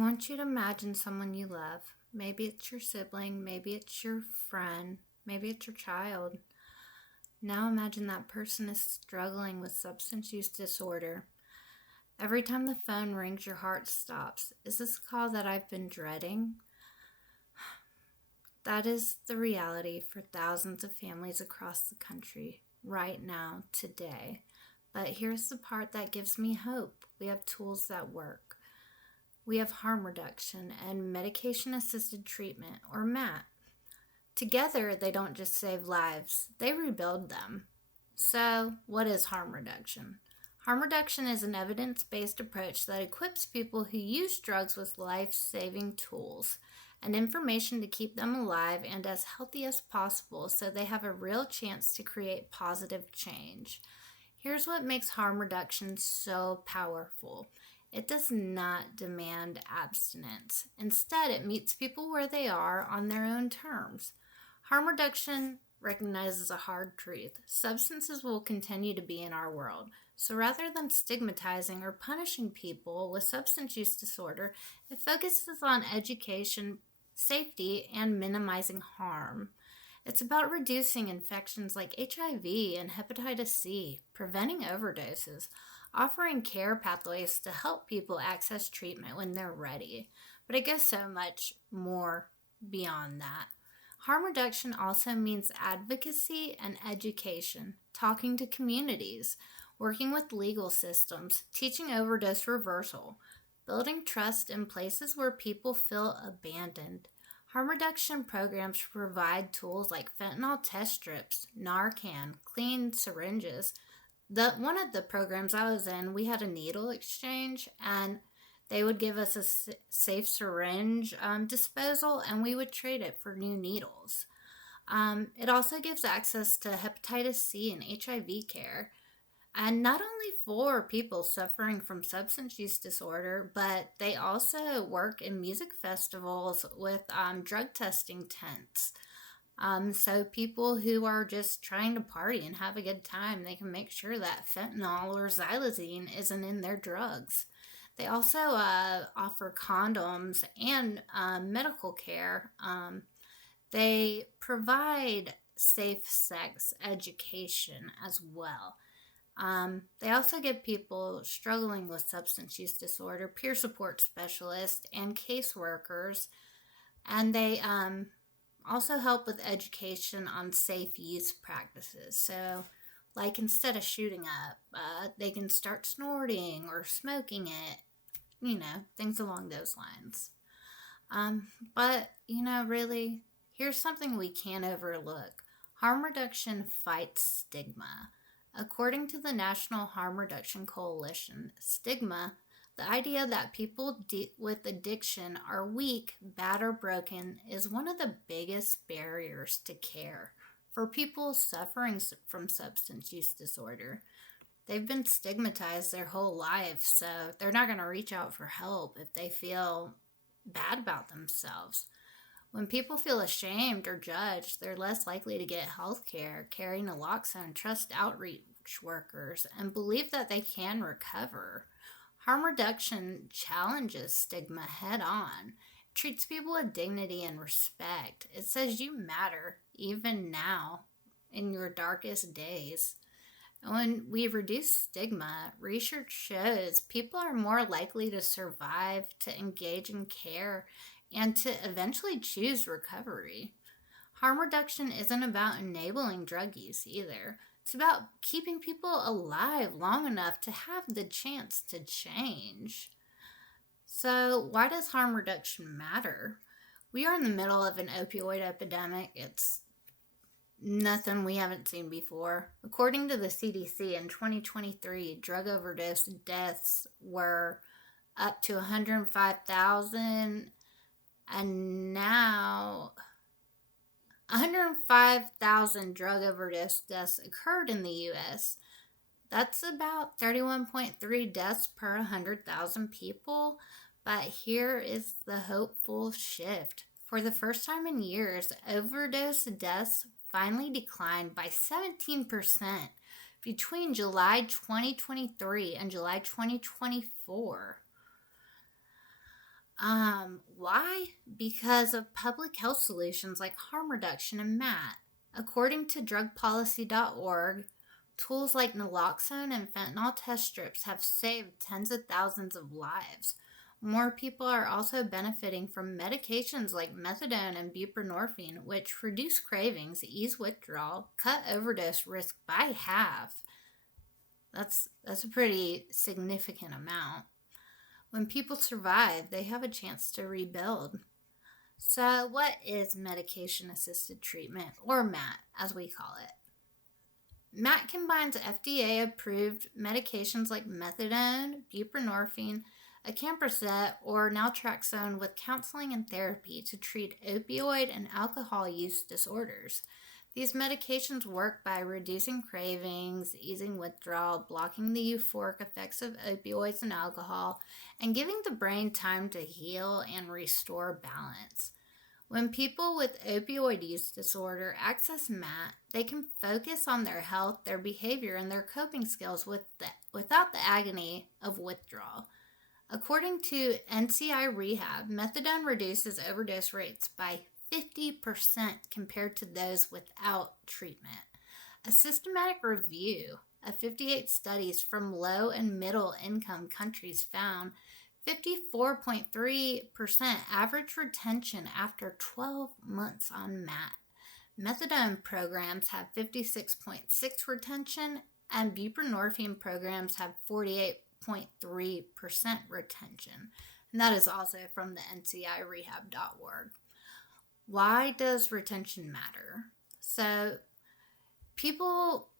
want you to imagine someone you love. Maybe it's your sibling, maybe it's your friend, maybe it's your child. Now imagine that person is struggling with substance use disorder. Every time the phone rings, your heart stops. Is this a call that I've been dreading? That is the reality for thousands of families across the country right now, today. But here's the part that gives me hope. We have tools that work. We have harm reduction and medication-assisted treatment, or MAT. Together, they don't just save lives, they rebuild them. So, what is harm reduction? Harm reduction is an evidence-based approach that equips people who use drugs with life-saving tools and information to keep them alive and as healthy as possible so they have a real chance to create positive change. Here's what makes harm reduction so powerful. It does not demand abstinence. Instead, it meets people where they are on their own terms. Harm reduction recognizes a hard truth. Substances will continue to be in our world. So rather than stigmatizing or punishing people with substance use disorder, it focuses on education, safety, and minimizing harm. It's about reducing infections like HIV and hepatitis C, preventing overdoses, offering care pathways to help people access treatment when they're ready. But it goes so much more beyond that. Harm reduction also means advocacy and education, talking to communities, working with legal systems, teaching overdose reversal, building trust in places where people feel abandoned. Harm reduction programs provide tools like fentanyl test strips, Narcan, clean syringes. One of the programs I was in, we had a needle exchange, and they would give us a safe syringe disposal, and we would trade it for new needles. It also gives access to hepatitis C and HIV care. And not only for people suffering from substance use disorder, but they also work in music festivals with drug testing tents. So people who are just trying to party and have a good time, they can make sure that fentanyl or xylazine isn't in their drugs. They also offer condoms and medical care. They provide safe sex education as well. They also give people struggling with substance use disorder peer support specialists and caseworkers, and they also help with education on safe use practices. So, like instead of shooting up, they can start snorting or smoking it, things along those lines. But, really, here's something we can't overlook. Harm reduction fights stigma. According to the National Harm Reduction Coalition, stigma, the idea that people with addiction are weak, bad, or broken is one of the biggest barriers to care for people suffering from substance use disorder. They've been stigmatized their whole life, so they're not going to reach out for help if they feel bad about themselves. When people feel ashamed or judged, they're less likely to get health care, carry naloxone, trust outreach workers, and believe that they can recover. Harm reduction challenges stigma head on. It treats people with dignity and respect. It says you matter, even now, in your darkest days. And when we reduce stigma, research shows people are more likely to survive, to engage in care, and to eventually choose recovery. Harm reduction isn't about enabling drug use either. It's about keeping people alive long enough to have the chance to change. So, why does harm reduction matter? We are in the middle of an opioid epidemic. It's nothing we haven't seen before. According to the CDC, in 2023, drug overdose deaths were up to 105,000, and now 105,000 drug overdose deaths occurred in the U.S. That's about 31.3 deaths per 100,000 people. But here is the hopeful shift. For the first time in years, overdose deaths finally declined by 17% between July 2023 and July 2024. Why? Because of public health solutions like harm reduction and MAT. According to drugpolicy.org, tools like naloxone and fentanyl test strips have saved tens of thousands of lives. More people are also benefiting from medications like methadone and buprenorphine, which reduce cravings, ease withdrawal, cut overdose risk by half. That's a pretty significant amount. When people survive, they have a chance to rebuild. So, what is medication assisted treatment, or MAT as we call it? MAT combines FDA approved medications like methadone, buprenorphine, acamprosate, or naltrexone with counseling and therapy to treat opioid and alcohol use disorders. These medications work by reducing cravings, easing withdrawal, blocking the euphoric effects of opioids and alcohol, and giving the brain time to heal and restore balance. When people with opioid use disorder access MAT, they can focus on their health, their behavior, and their coping skills without the agony of withdrawal. According to NCI Rehab, methadone reduces overdose rates by 50% compared to those without treatment. A systematic review of 58 studies from low and middle income countries found 54.3% average retention after 12 months on MAT. Methadone programs have 56.6% retention, and buprenorphine programs have 48.3% retention. And that is also from the ncirehab.org. Why does retention matter? So, people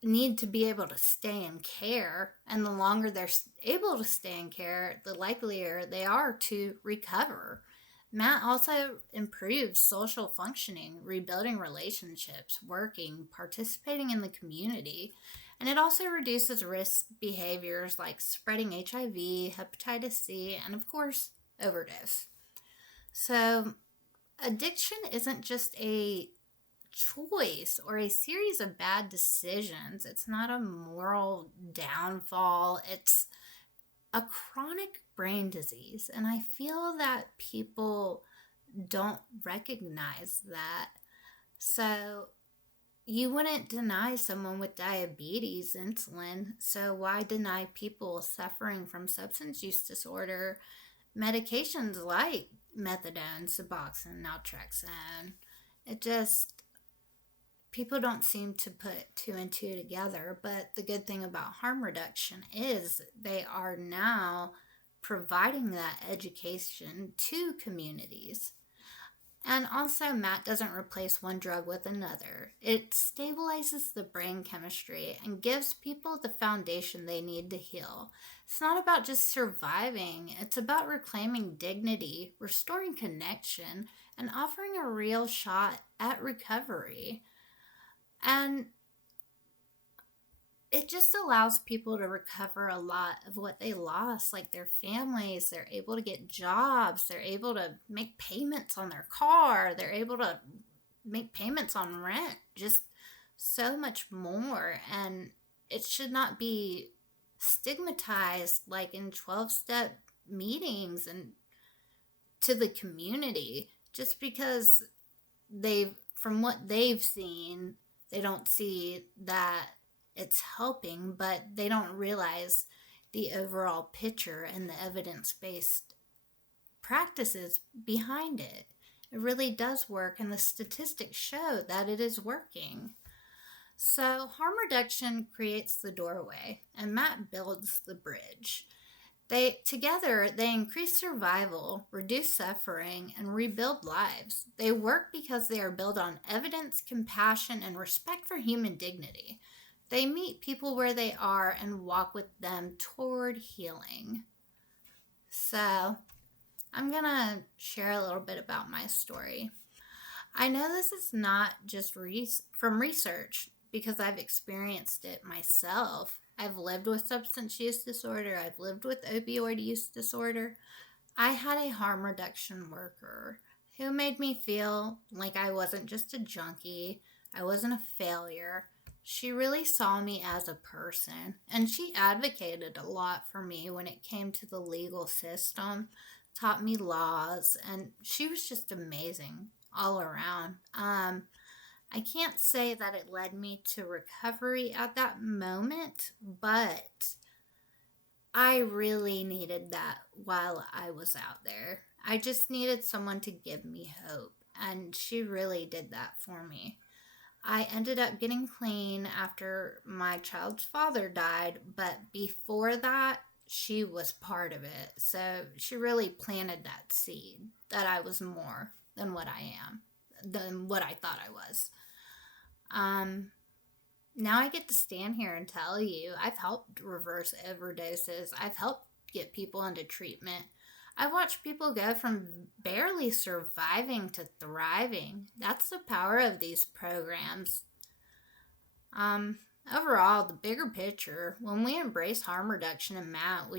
need to be able to stay in care, and the longer they're able to stay in care, the likelier they are to recover. MAT also improves social functioning, rebuilding relationships, working, participating in the community, and it also reduces risk behaviors like spreading HIV, hepatitis C, and of course, overdose. So, addiction isn't just a choice or a series of bad decisions. It's not a moral downfall. It's a chronic brain disease. And I feel that people don't recognize that. So you wouldn't deny someone with diabetes insulin. So why deny people suffering from substance use disorder medications like methadone, Suboxone, naltrexone? People don't seem to put two and two together, but the good thing about harm reduction is they are now providing that education to communities. And also, MAT doesn't replace one drug with another. It stabilizes the brain chemistry and gives people the foundation they need to heal. It's not about just surviving. It's about reclaiming dignity, restoring connection, and offering a real shot at recovery. And it just allows people to recover a lot of what they lost, like their families. They're able to get jobs. They're able to make payments on their car. They're able to make payments on rent, just so much more. And it should not be stigmatized like in 12-step meetings and to the community just because from what they've seen, they don't see that it's helping, but they don't realize the overall picture and the evidence-based practices behind it. It really does work, and the statistics show that it is working. So harm reduction creates the doorway, and MAT builds the bridge. Together, they increase survival, reduce suffering, and rebuild lives. They work because they are built on evidence, compassion, and respect for human dignity. They meet people where they are and walk with them toward healing. So, I'm going to share a little bit about my story. I know this is not just from research because I've experienced it myself. I've lived with substance use disorder. I've lived with opioid use disorder. I had a harm reduction worker who made me feel like I wasn't just a junkie. I wasn't a failure. She really saw me as a person, and she advocated a lot for me when it came to the legal system, taught me laws, and she was just amazing all around. I can't say that it led me to recovery at that moment, but I really needed that while I was out there. I just needed someone to give me hope, and she really did that for me. I ended up getting clean after my child's father died, but before that, she was part of it. So she really planted that seed that I was more than what I am, than what I thought I was. Um, Now I get to stand here and tell you I've helped reverse overdoses. I've helped get people into treatment. I've watched people go from barely surviving to thriving. That's the power of these programs. Um, Overall, the bigger picture, when we embrace harm reduction and MAT,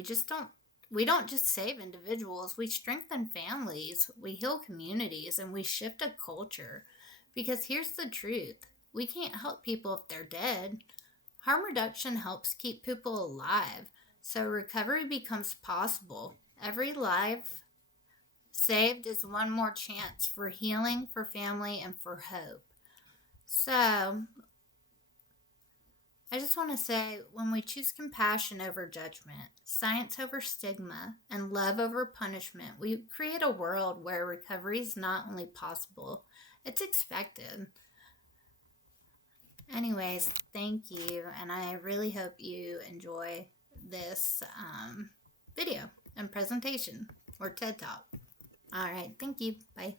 we don't just save individuals, we strengthen families, we heal communities, and we shift a culture. Because here's the truth. We can't help people if they're dead. Harm reduction helps keep people alive, so recovery becomes possible. Every life saved is one more chance for healing, for family, and for hope. So, I just want to say when we choose compassion over judgment, science over stigma, and love over punishment, we create a world where recovery is not only possible, it's expected. Anyways, thank you, and I really hope you enjoy this video and presentation or TED Talk. All right, thank you. Bye.